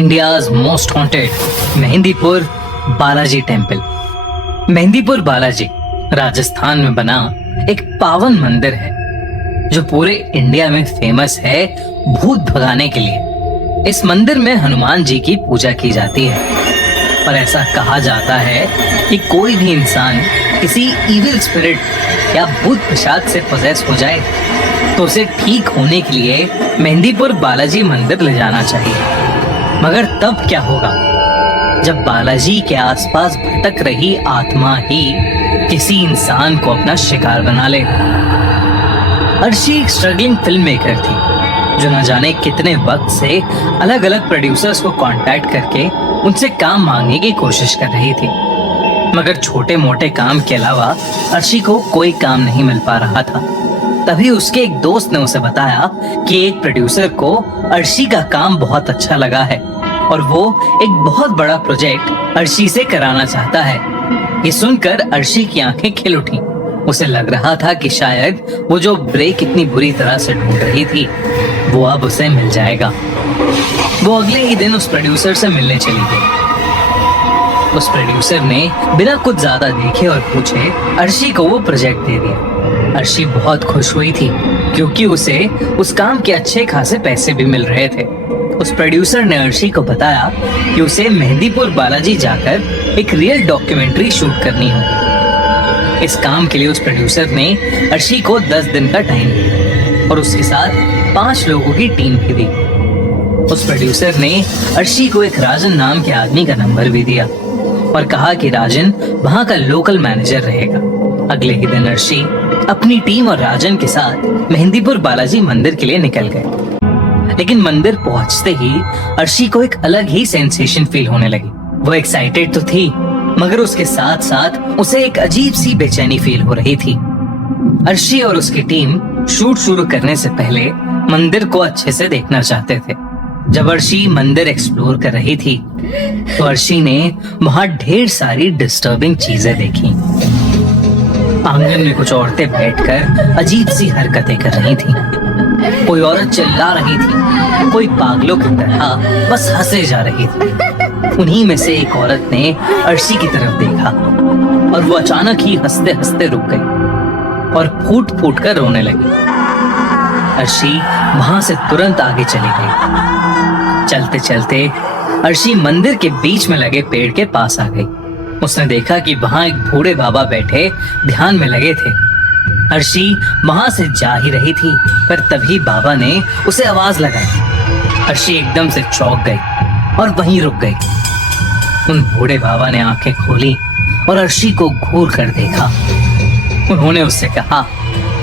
India's most haunted Mehandipur Balaji temple. Mehandipur Balaji Rajasthan में बना एक पावन मंदिर है जो पूरे इंडिया में फेमस है भूत भगाने के लिए। इस मंदिर में हनुमान जी की पूजा की जाती है और ऐसा कहा जाता है कि कोई भी इंसान किसी इविल स्पिरिट या भूत पिशाच से पोजेस हो जाए तो उसे ठीक होने के लिए मेहंदीपुर बालाजी मंदिर ले जाना चाहिए। मगर तब क्या होगा जब बालाजी के आसपास भटक रही आत्मा ही किसी इंसान को अपना शिकार बना ले। अर्शी एक स्ट्रगलिंग फिल्म मेकर थी जो न जाने कितने वक्त से अलग अलग प्रोड्यूसर्स को कांटेक्ट करके उनसे काम मांगने की कोशिश कर रही थी, मगर छोटे मोटे काम के अलावा अर्शी को कोई काम नहीं मिल पा रहा था। तभी उसके एक दोस्त ने उसे बताया कि एक प्रोड्यूसर को अर्शी का काम बहुत अच्छा लगा है और वो एक बहुत बड़ा प्रोजेक्ट अर्शी से कराना चाहता है। ये सुनकर अर्शी की आंखें खिल उठी। उसे लग रहा था कि शायद वो जो ब्रेक इतनी बुरी तरह से ढूंढ रही थी वो अब उसे मिल जाएगा। वो अगले ही दिन उस प्रोड्यूसर से मिलने चली गई। उस प्रोड्यूसर ने बिना कुछ ज्यादा देखे और पूछे अर्शी को वो प्रोजेक्ट दे दिया। अर्शी बहुत खुश हुई थी क्योंकि उसे उस काम के अच्छे खासे पैसे भी मिल रहे थे। उस प्रोड्यूसर ने अर्शी को बताया कि उसे मेहंदीपुर बालाजी जाकर एक रियल डॉक्यूमेंट्री शूट करनी होगी। इस काम के लिए उस प्रोड्यूसर ने अर्शी को 10 दिन का टाइम दिया और उसके साथ 5 लोगों की टीम भी दी। उस प्रोड्यूसर ने अर्शी को एक राजन नाम के आदमी का नंबर भी दिया और कहा कि राजन वहां का लोकल मैनेजर रहेगा। अगले ही दिन अर्शी अपनी टीम और राजन के साथ मेहंदीपुर बालाजी मंदिर के लिए निकल गए। लेकिन मंदिर पहुंचते ही अर्शी को एक अलग ही सेंसेशन फील होने लगी। वो एक्साइटेड तो थी मगर उसके साथ साथ उसे एक अजीब सी बेचैनी फील हो रही थी। अर्शी और उसकी टीम शूट शुरू करने से पहले मंदिर को अच्छे से देखना चाहते थे। जब अर्शी मंदिर एक्सप्लोर कर रही थी तो अर्शी ने वहां ढेर सारी डिस्टर्बिंग चीजें देखी। आंगन में कुछ औरतें बैठकर अजीब सी हरकतें कर रही थी। कोई औरत चिल्ला रही थी, कोई पागलों की तरह बस हंसे जा रही थी। उन्हीं में से एक औरत ने अर्शी की तरफ देखा और वो अचानक ही हंसते हंसते रुक गई और फूट फूट कर रोने लगी। अर्शी वहां से तुरंत आगे चली गई। चलते चलते अर्शी मंदिर के बीच में लगे पेड़ के पास आ गई। उसने देखा कि वहां एक बूढ़े बाबा बैठे ध्यान में लगे थे। अर्शी वहां से जा ही रही थी पर तभी बाबा ने उसे आवाज लगाई। अर्शी एकदम से चौंक गई और वहीं रुक गई। उन बूढ़े बाबा ने आंखें खोली और अर्शी को घूर कर देखा। उन्होंने उससे कहा,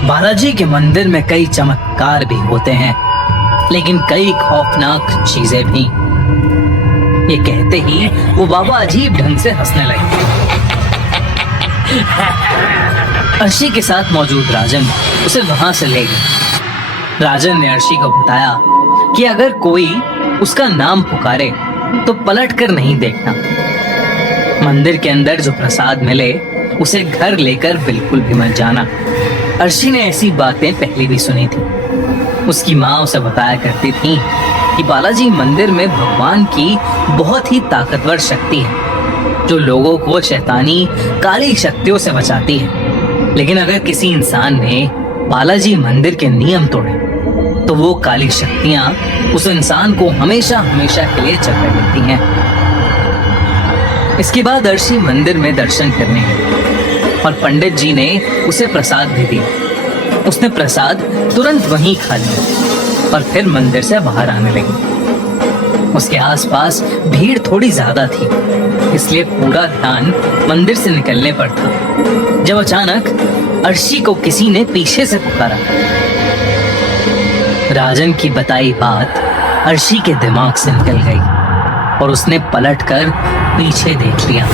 बालाजी के मंदिर में कई चमत्कार भी होते हैं लेकिन कई खौफनाक चीजें भी। ये कहते ही वो बाबा अजीब ढंग से हंसने लगे। अर्शी के साथ मौजूद राजन उसे वहां से ले गए। राजन ने अर्शी को बताया कि अगर कोई उसका नाम पुकारे तो पलट कर नहीं देखना। मंदिर के अंदर जो प्रसाद मिले उसे घर लेकर बिल्कुल भी मत जाना। अर्शी ने ऐसी बातें पहले भी सुनी थी। उसकी माँ उसे बताया करती थी कि बालाजी मंदिर में भगवान की बहुत ही ताकतवर शक्ति है जो लोगों को शैतानी काली शक्तियों से बचाती है। लेकिन अगर किसी इंसान ने बालाजी मंदिर के नियम तोड़े तो वो काली शक्तियां उस इंसान को हमेशा हमेशा के लिए जकड़ लेती हैं। इसके बाद अर्शी मंदिर में दर्शन करने गई और पंडित जी ने उसे प्रसाद भी दिया। उसने प्रसाद तुरंत वहीं खा लिया और फिर मंदिर से बाहर आने लगी। उसके आसपास भीड़ थोड़ी ज्यादा थी इसलिए पूरा ध्यान मंदिर से निकलने पर था जब अचानक अर्शी को किसी ने पीछे से पुकारा। राजन की बताई बात अर्शी के दिमाग से निकल गई और उसने पलटकर पीछे देख लिया।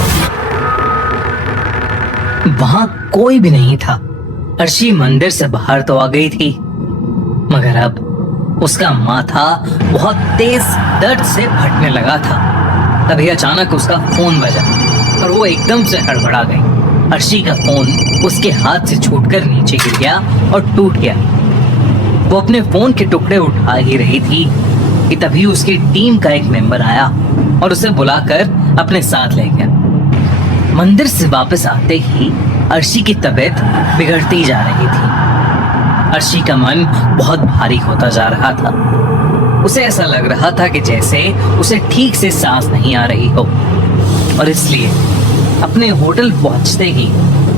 वहां कोई भी नहीं था। अर्शी मंदिर से बाहर तो आ गई थी मगर अब उसका माथा बहुत तेज दर्द से फटने लगा था। तभी अचानक उसका फोन बजा और वो एकदम से हड़बड़ा गई। अर्शी का फोन उसके हाथ से छूटकर नीचे गिर गया और टूट गया। वो अपने फोन के टुकड़े उठा ही रही थी कि तभी उसकी टीम का एक मेंबर आया और उसे बुलाकर अपने साथ ले गया। मंदिर से वापस आते ही अर्शी की तबीयत बिगड़ती जा रही थी। अर्शी का मन बहुत भारी होता जा रहा था। उसे ऐसा लग रहा था कि जैसे उसे ठीक से सांस नहीं आ रही हो, और इसलिए अपने होटल पहुंचते ही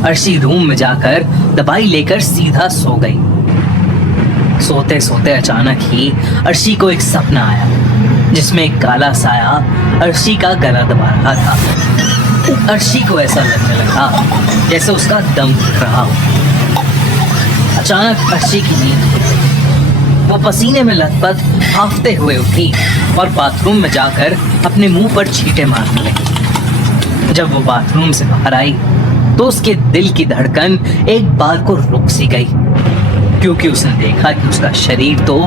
अर्शी रूम में जाकर दवाई लेकर सीधा सो गई। सोते सोते अचानक ही अर्शी को एक सपना आया जिसमें एक काला साया अर्शी का गला दबा रहा था। अर्शी को ऐसा लगने लगा जैसे उसका दम घुट रहा हो। अचानक अर्शी की नींद खुली। वो पसीने में लथपथ हांफते हुए उठी और बाथरूम में जाकर अपने मुंह पर छींटे मारने लगी। जब वो बाथरूम से बाहर आई तो उसके दिल की धड़कन एक बार को रुक सी गई, क्योंकि उसने देखा कि उसका शरीर तो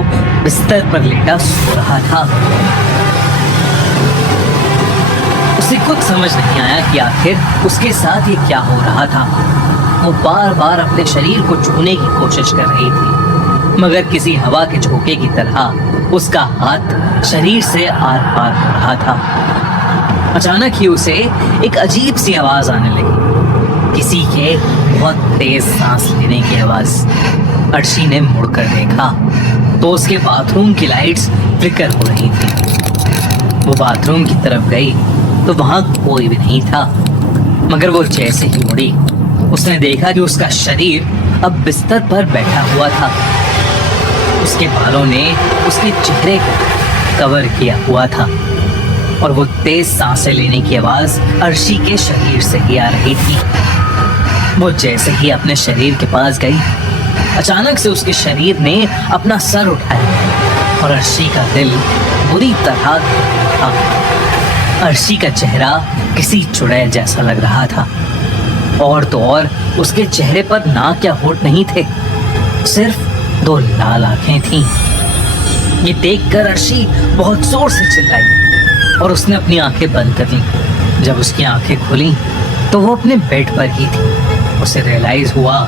बिस्तर पर लेटा सो रहा था। उसे कुछ समझ नहीं आया कि आखिर उसके साथ ये क्या हो रहा था। वो बार बार अपने शरीर को छूने की कोशिश कर रही थी, मगर किसी हवा के झोंके की तरह उसका हाथ शरीर से आर पार हो रहा था। अचानक ही उसे एक अजीब सी आवाज आने लगी, किसी के बहुत तेज सांस लेने की आवाज। अर्शी ने मुड़कर देखा तो उसके बाथरूम की लाइट्स फ्लिकर हो रही थी। वो बाथरूम की तरफ गई तो वहां कोई भी नहीं था, मगर वो जैसे ही मुड़ी उसने देखा कि उसका शरीर अब बिस्तर पर बैठा हुआ था। उसके बालों ने उसके चेहरे को कवर किया हुआ था और वो तेज सांसें लेने की आवाज अर्शी के शरीर से ही आ रही थी। वो जैसे ही अपने शरीर के पास गई, अचानक से उसके शरीर ने अपना सर उठाया और अर्शी का दिल बुरी तरह था। अर्शी का चेहरा किसी चुड़ैल जैसा लग रहा था, और तो और उसके चेहरे पर नाक या होंठ नहीं थे, सिर्फ 2 लाल आंखें थीं। ये देखकर अर्शी बहुत जोर से चिल्लाई और उसने अपनी आंखें बंद कर लीं। जब उसकी आंखें खुली तो वो अपने बेड पर ही थी। उसे रियलाइज हुआ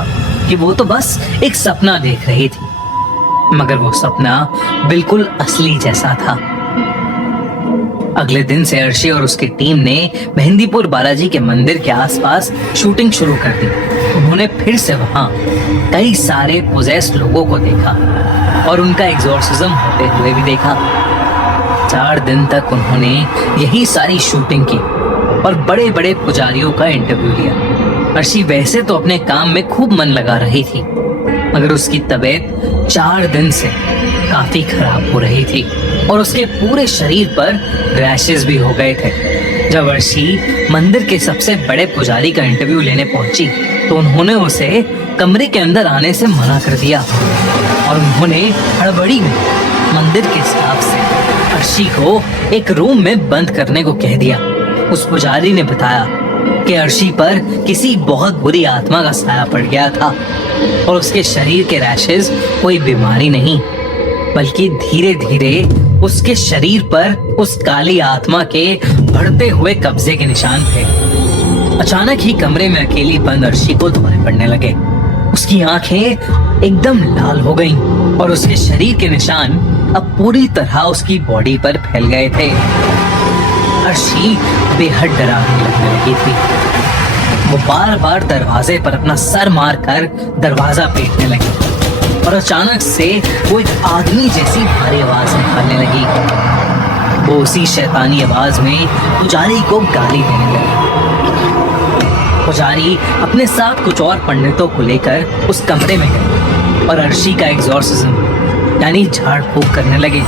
कि वो तो बस एक सपना देख रही थी, मगर वो सपना बिल्कुल असली जैसा था। अगले दिन से अर्शी और उसकी टीम ने मेहंदीपुर बालाजी के मंदिर के आसपास शूटिंग शुरू कर दी। उन्होंने फिर से वहां कई सारे पोजेस्ड लोगों को देखा और उनका एग्जॉर्सिज्म होते हुए भी देखा। 4 दिन तक उन्होंने यही सारी शूटिंग की और बड़े बड़े पुजारियों का इंटरव्यू लिया। अर्शी वैसे तो अपने काम में खूब मन लगा रही थी, मगर उसकी तबीयत 4 दिन से काफी खराब हो रही थी और उसके पूरे शरीर पर रैशेस भी हो गए थे। जब अर्शी मंदिर के सबसे बड़े पुजारी का इंटरव्यू लेने पहुंची तो उन्होंने उसे कमरे के अंदर आने से मना कर दिया और उन्होंने हड़बड़ी में मंदिर के स्टाफ से अर्शी को एक रूम में बंद करने को कह दिया। उस पुजारी ने बताया कि अर्शी पर किसी बहुत बुरी आत्मा का साया पड़ गया था और उसके शरीर के रैशेस कोई बीमारी नहीं, बल्कि धीरे धीरे उसके शरीर पर उस काली आत्मा के बढ़ते हुए कब्जे के निशान थे। अचानक ही कमरे में अकेली बंद अर्शी को दौरे पड़ने लगे। उसकी आंखें एकदम लाल हो गईं और उसके शरीर के निशान अब पूरी तरह उसकी बॉडी पर फैल गए थे। अर्शी बेहद डरावनी लगने लगी थी। वो बार बार दरवाजे पर अपना सर मारकर दरवाजा पीटने लगी और अचानक से वो एक आदमी जैसी भारी आवाज निकालने लगी। वो उसी शैतानी आवाज में पुजारी को गाली देने लगी। पुजारी अपने साथ कुछ और पंडितों को लेकर उस कमरे में गए और अर्शी का एग्जॉर्सिज्म यानी झाड़ फूंक करने लगे।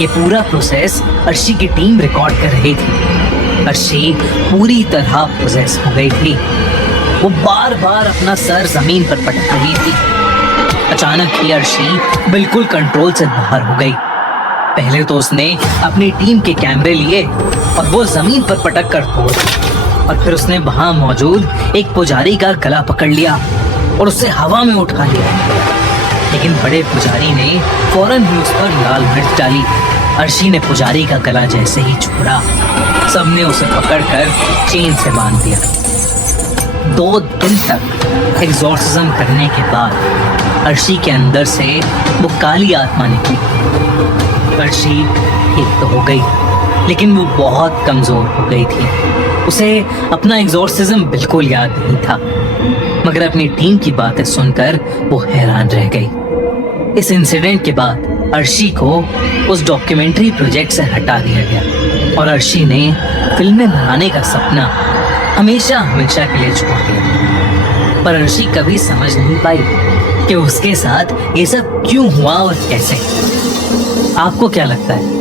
ये पूरा प्रोसेस अर्शी की टीम रिकॉर्ड कर रही थी। अर्शी पूरी तरह पोजेस हो गई थी। वो बार बार अपना सर जमीन पर पटक रही थी। अचानक ही अर्शी बिल्कुल कंट्रोल से बाहर हो गई। पहले तो उसने अपनी टीम के कैमरे लिए और वो जमीन पर पटक कर तोड़ दिए और फिर उसने वहां मौजूद एक पुजारी का गला पकड़ लिया और उसे हवा में उठा लिया। लेकिन बड़े पुजारी ने फौरन ही उस पर लाल मिर्च डाली। अर्शी ने पुजारी का गला जैसे ही छोड़ा, सबने उसे पकड़कर चेन से बांध दिया। 2 दिन तक एग्जॉर्सिज्म करने के बाद अर्शी के अंदर से वो काली आत्मा निकली। अर्शी ठीक तो हो गई, लेकिन वो बहुत कमजोर हो गई थी। उसे अपना एग्जॉर्सिज्म बिल्कुल याद नहीं था, मगर अपनी टीम की बातें सुनकर वो हैरान रह गई। इस इंसिडेंट के बाद अर्शी को उस डॉक्यूमेंट्री प्रोजेक्ट से हटा दिया गया और अर्शी ने फिल्में बनाने का सपना हमेशा हमेशा के लिए छोड़ दिया। पर अर्शी कभी समझ नहीं पाई कि उसके साथ ये सब क्यों हुआ और कैसे। आपको क्या लगता है?